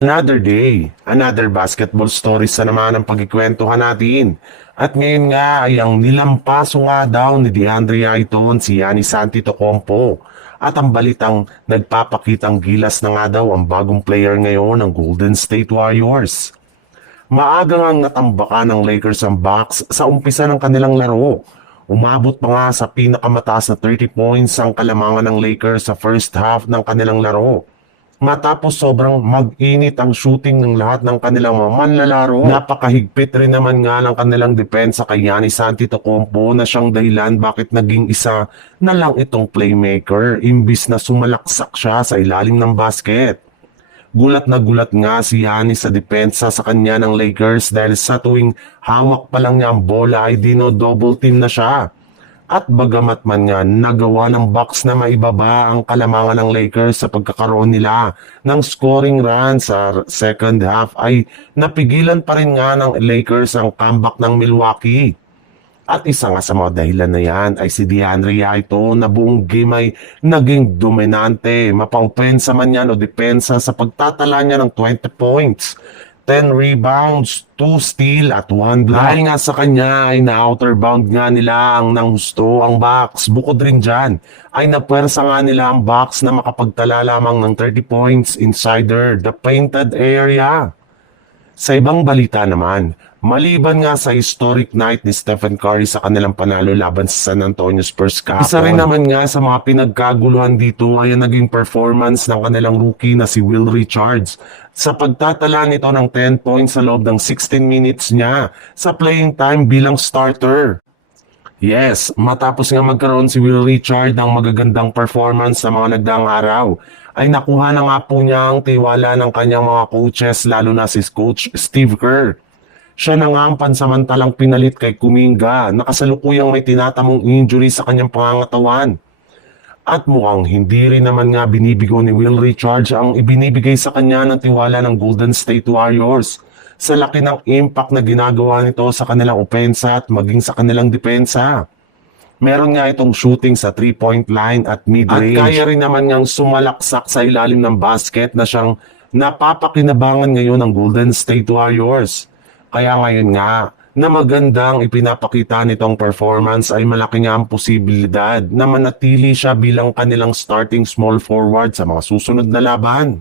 Another day, another basketball stories na naman ang pagkikwentuhan natin. At ngayon nga ay ang nilampaso nga daw ni DeAndre Ayton si Giannis Antetokounmpo. At ang balitang nagpapakitang gilas na nga daw ang bagong player ngayon ng Golden State Warriors. Maaga ngang natambakan ng Lakers ang Bucks sa umpisa ng kanilang laro. Umabot pa nga sa pinakamataas na 30 points ang kalamangan ng Lakers sa first half ng kanilang laro. Matapos sobrang mag-init ang shooting ng lahat ng kanilang mga manlalaro, napakahigpit rin naman nga ng kanilang depensa kay Giannis Antetokounmpo na siyang dahilan bakit naging isa na lang itong playmaker imbis na sumalaksak siya sa ilalim ng basket. Gulat na gulat nga si Giannis sa depensa sa kanya ng Lakers dahil sa tuwing hawak pa lang niya ang bola ay dino-double team na siya. At bagamat man nga nagawa ng Bucks na maibaba ang kalamangan ng Lakers sa pagkakaroon nila ng scoring run sa second half ay napigilan pa rin nga ng Lakers ang comeback ng Milwaukee. At isa nga sa mga dahilan na yan ay si DeAndre Ayton na buong game ay naging dominante, mapang-opensa man yan o depensa sa pagtatala niya ng 20 points. 10 rebounds, 2 steal at 1 block. Dahil nga sa kanya ay na-outer bound nga nila ang nanghusto ang Bucks. Bukod rin dyan ay napwersa nga nila ang Bucks na makapagtala lamang ng 30 points inside the painted area. Sa ibang balita naman, maliban nga sa historic night ni Stephen Curry sa kanilang panalo laban sa San Antonio Spurs kahapon, isa rin naman nga sa mga pinagkaguluhan dito ay ang naging performance ng kanilang rookie na si Will Richards sa pagtatala nito ng 10 points sa loob ng 16 minutes niya sa playing time bilang starter. Yes, matapos nga magkaroon si Will Richard ng magagandang performance sa mga nagdaang araw, ay nakuha na nga po niya ang tiwala ng kanyang mga coaches lalo na si Coach Steve Kerr. Siya na nga ang pansamantalang pinalit kay Kuminga na kasalukuyang may tinatamong injury sa kanyang pangangatawan. At mukhang hindi rin naman nga binibigo ni Will Richards ang ibinibigay sa kanya ng tiwala ng Golden State Warriors sa laki ng impact na ginagawa nito sa kanilang opensa at maging sa kanilang depensa. Meron nga itong shooting sa 3-point line at mid-range. At kaya rin naman niyang sumalaksak sa ilalim ng basket na siyang napapakinabangan ngayon ng Golden State Warriors. Kaya ngayon nga, na magandang ipinapakita nitong performance ay malaki nga ang posibilidad na manatili siya bilang kanilang starting small forward sa mga susunod na laban.